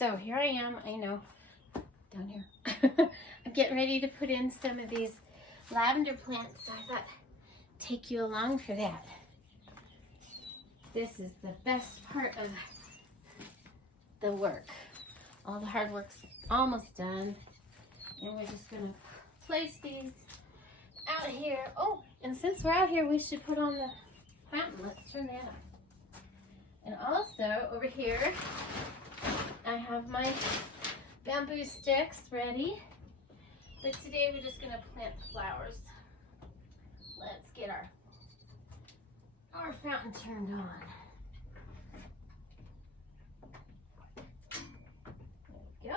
so here I am, I know, down here. I'm getting ready to put in some of these lavender plants, so I thought take you along for that. This is the best part of the work. All the hard work's almost done. And we're just gonna place these out here. Oh, and since we're out here, we should put on the fountain. Let's turn that on. And also over here, I have my bamboo sticks ready. But today we're just gonna plant the flowers. Let's get our fountain turned on. There we go.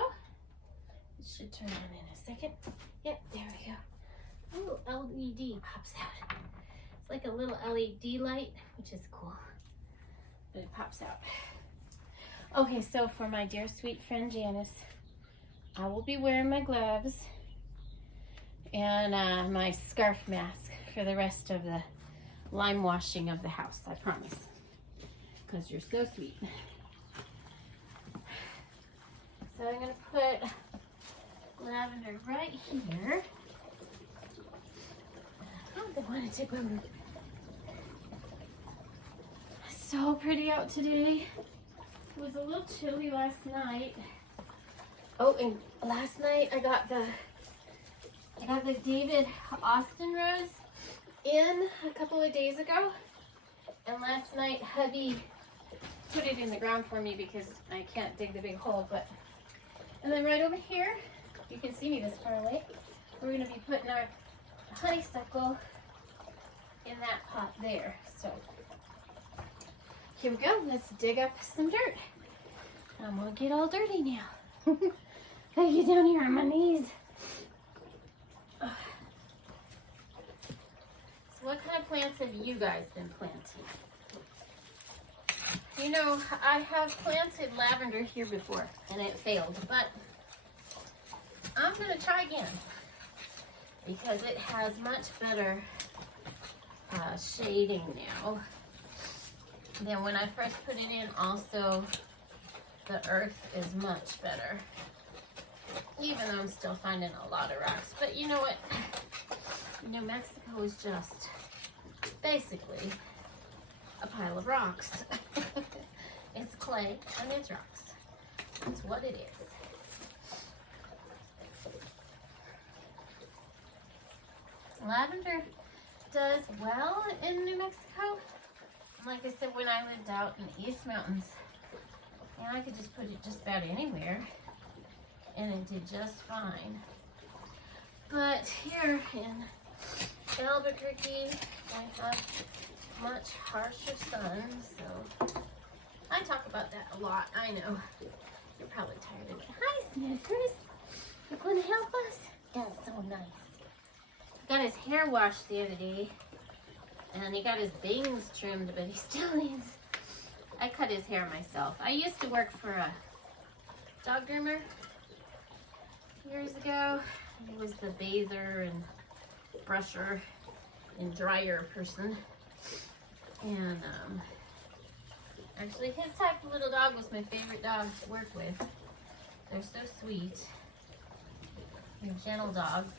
It should turn on in a second. Yep, there we go. Oh, LED pops out. It's like a little LED light, which is cool. But it pops out. Okay, so for my dear sweet friend Janice, I will be wearing my gloves and my scarf mask for the rest of the lime washing of the house, I promise. Because you're so sweet. So I'm going to put lavender right here. Oh, they want to take my room. So pretty out today. It was a little chilly last night. Oh, and last night I got the David Austin rose in a couple of days ago. And last night hubby put it in the ground for me because I can't dig the big hole. And then right over here, you can see me this far away, we're going to be putting our honeysuckle in that pot there. So here we go. Let's dig up some dirt. I'm going to get all dirty now. I get down here on my knees. So what kind of plants have you guys been planting? You know, I have planted lavender here before and it failed, but I'm going to try again because it has much better shading now than when I first put it in. Also, the earth is much better, even though I'm still finding a lot of rocks. But you know what? New Mexico is just basically a pile of rocks. It's clay and it's rocks. That's what it is. Lavender does well in New Mexico. Like I said, when I lived out in the East Mountains, I could just put it just about anywhere and it did just fine. But here in Albuquerque, I have much harsher sun, so I talk about that a lot. I know. You're probably tired of it. Hi, Snickers. You going to help us? That's so nice. Got his hair washed the other day, and he got his bangs trimmed, but he still needs... I cut his hair myself. I used to work for a dog groomer years ago. He was the bather and brusher and dryer person. And actually his type of little dog was my favorite dog to work with. They're so sweet. They're gentle dogs.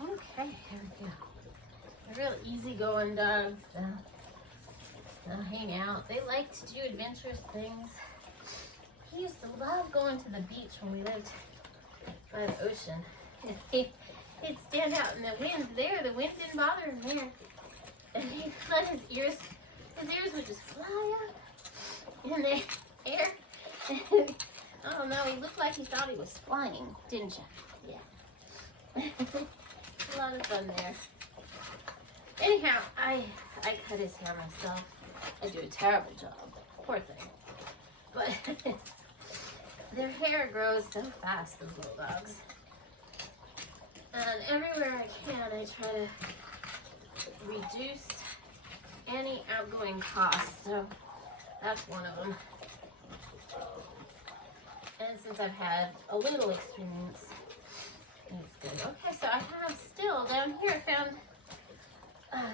Okay, here we go. They're real easygoing dogs. They'll hang out. They like to do adventurous things. He used to love going to the beach when we lived by the ocean. He'd stand out in the wind there. The wind didn't bother him there. And he'd let his ears would just fly up in the air. I don't know, he looked like he thought he was flying, didn't you? Yeah. A lot of fun there. Anyhow, I cut his hair myself. I do a terrible job. Poor thing. But their hair grows so fast, those little dogs. And everywhere I can, I try to reduce any outgoing costs. So that's one of them. And since I've had a little experience, it's good. Okay, so I have still down here found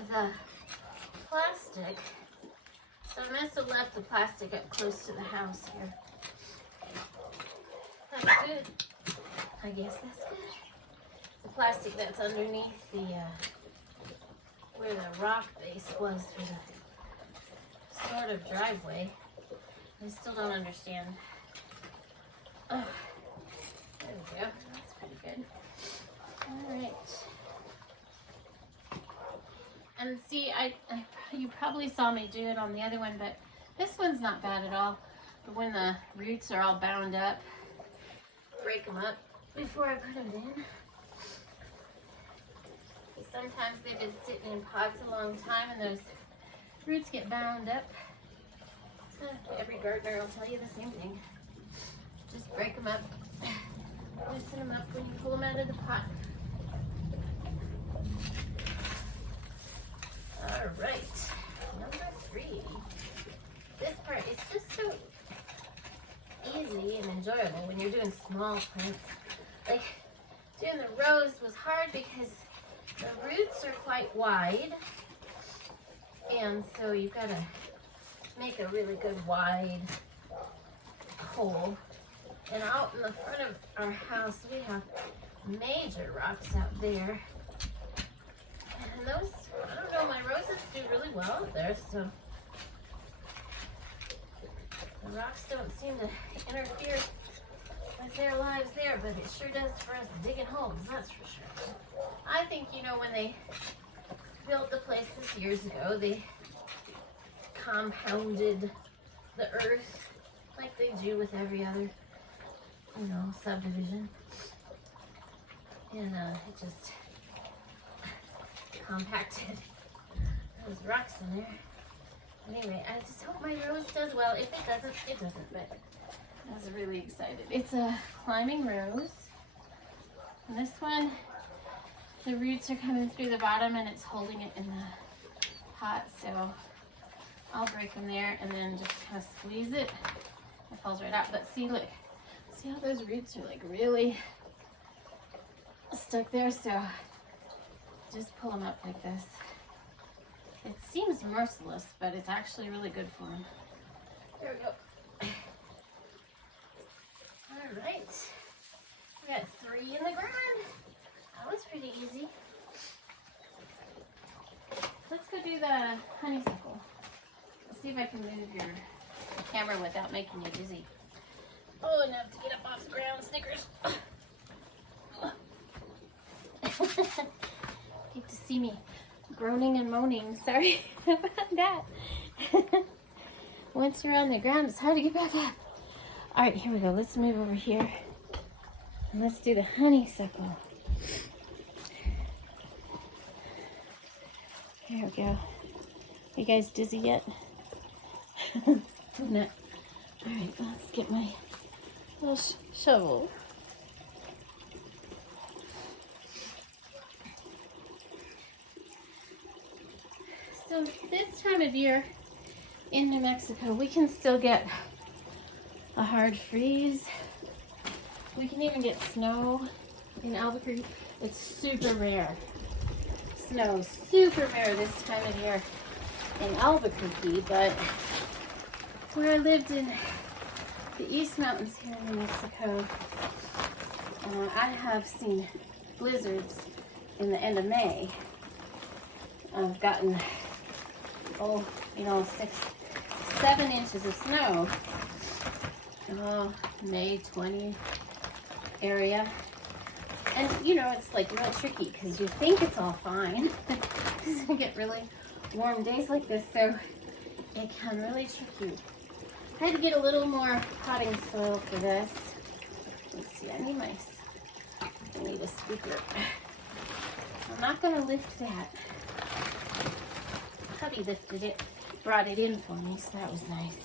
the plastic So I must have left the plastic up close to the house here. That's good. I guess that's good. The plastic that's underneath the, where the rock base was for the sort of driveway. I still don't understand. Oh, there we go. That's pretty good. All right. And see, you probably saw me do it on the other one, but this one's not bad at all. But when the roots are all bound up, break them up before I put them in. Sometimes they've been sitting in pots a long time and those roots get bound up. Every gardener will tell you the same thing. Just break them up, loosen them up when you pull them out of the pot. All right, number 3. This part is just so easy and enjoyable when you're doing small plants. Like doing the rose was hard because the roots are quite wide, and so you've got to make a really good wide hole. And out in the front of our house, we have major rocks out there. And those, I don't know, my roses do really well out there, so the rocks don't seem to interfere with their lives there, but it sure does for us digging holes, that's for sure. I think, you know, when they built the places years ago, they compounded the earth like they do with every other, you know, subdivision. And it just compacted those rocks in there. Anyway, I just hope my rose does well. If it doesn't, it doesn't, but I was really excited. It's a climbing rose. And this one, the roots are coming through the bottom and it's holding it in the pot, so I'll break them there and then just kind of squeeze it. It falls right out. But see, look, see how those roots are like really stuck there? So just pull them up like this. It seems merciless, but it's actually really good for them. There we go. All right. We got 3 in the ground. That was pretty easy. Let's go do the honeysuckle. Let's see if I can move your camera without making you dizzy. Oh, enough to get up off the ground. Snickers. Get to see me groaning and moaning. Sorry about that. Once you're on the ground, it's hard to get back up. All right, here we go. Let's move over here. And let's do the honeysuckle. Here we go. You guys dizzy yet? No. All right, let's get my little shovel. So this time of year in New Mexico, we can still get a hard freeze. We can even get snow in Albuquerque. It's super rare. Snow is super rare this time of year in Albuquerque, but where I lived in the East Mountains here in New Mexico, I have seen blizzards in the end of May. I've gotten, 6-7 inches of snow. May 20 area. And it's like real tricky because you think it's all fine because we get really warm days like this, so it can really trick you. I had to get a little more potting soil for this. Let's see, I need a scoopper. I'm not going to lift that. Hubby lifted it, brought it in for me, so that was nice.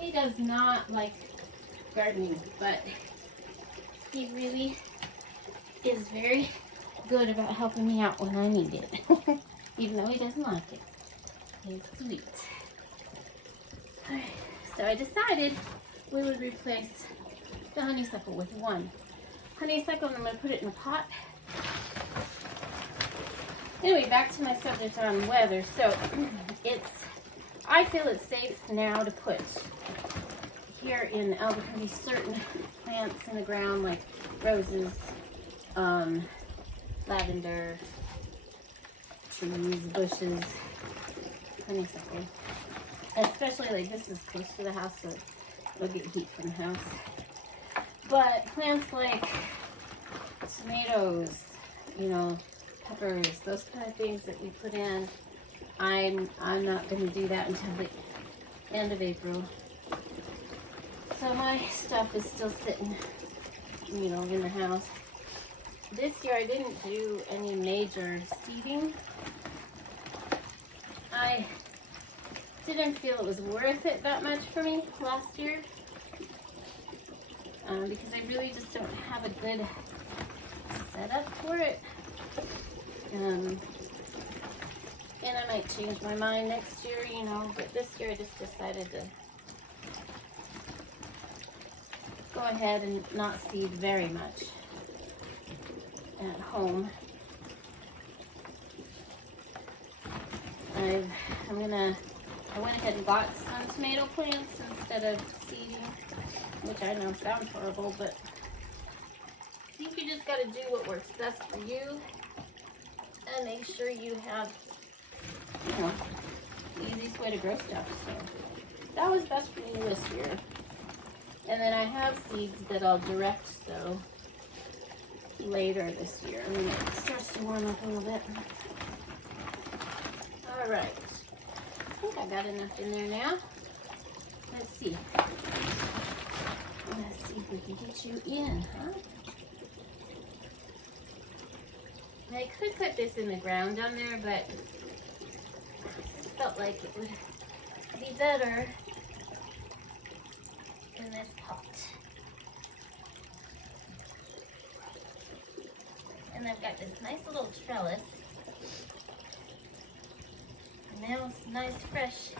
He does not like gardening, but he really is very good about helping me out when I need it, even though he doesn't like it. He's sweet. Alright, so I decided we would replace the honeysuckle with one honeysuckle, and I'm going to put it in a pot. Anyway, back to my subject on weather. So I feel it's safe now to put here in Albuquerque certain plants in the ground like roses, lavender, trees, bushes, honeysuckle. Especially like this is close to the house, so it'll get heat from the house. But plants like tomatoes, you know, peppers, those kind of things that we put in, I'm not going to do that until the end of April. So my stuff is still sitting, you know, in the house. This year I didn't do any major seeding. I didn't feel it was worth it that much for me last year. Because I really just don't have a good setup for it. And I might change my mind next year, you know, but this year I just decided to go ahead and not seed very much at home. I went ahead and bought some tomato plants instead of seeding, which I know sounds horrible, but I think you just got to do what works best for you and make sure you have, you know, the easiest way to grow stuff. So that was best for me this year. And then I have seeds that I'll direct sow later this year when it starts to warm up a little bit. All right. I think I got enough in there now. Let's see. Let's see if we can get you in, huh? I could put this in the ground down there, but I just felt like it would be better in this pot. And I've got this nice little trellis. And now it's nice fresh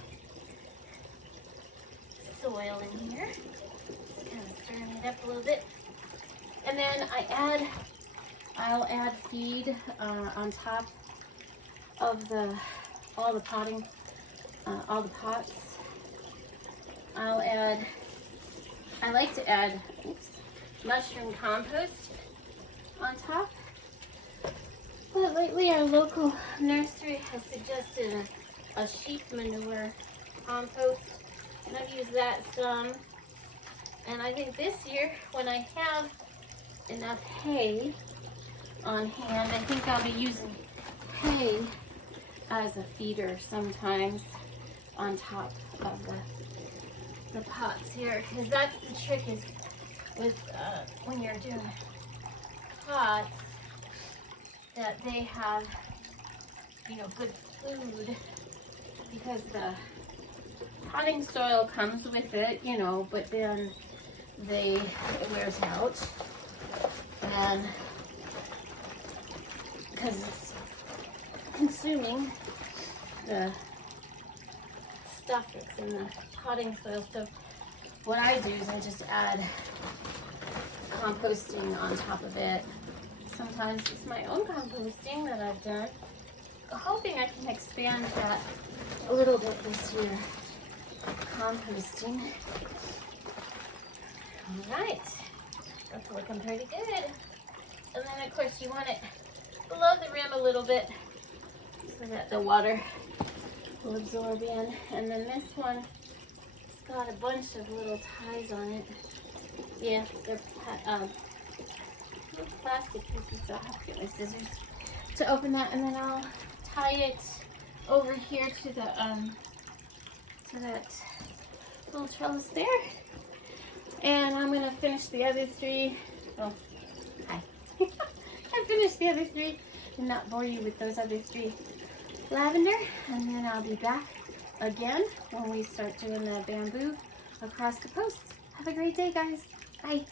soil in here. Just kind of stirring it up a little bit. And then I'll add feed on top of all the potting, all the pots. I like to add mushroom compost on top. But lately our local nursery has suggested a sheep manure compost, and I've used that some. And I think this year, when I have enough hay on hand, I think I'll be using hay as a feeder sometimes on top of the pots here, because that's the trick is with when you're doing pots, that they have, you know, good food, because the potting soil comes with it, you know, but then it wears out, and because it's consuming the stuff that's in the potting soil. So what I do is I just add composting on top of it. Sometimes it's my own composting that I've done. Hoping I can expand that a little bit this year. Composting. All right, that's looking pretty good. And then of course you want it below the rim a little bit so that the water will absorb in. And then this one, it's got a bunch of little ties on it. Yeah, they're little plastic pieces, so I'll have to get my scissors to open that, and then I'll tie it over here to the to that little trellis there. And I'm gonna finish the other three. Oh, hi. I finished the other three and not bore you with those other three lavender, and then I'll be back again when we start doing the bamboo across the posts. Have a great day, guys. Bye.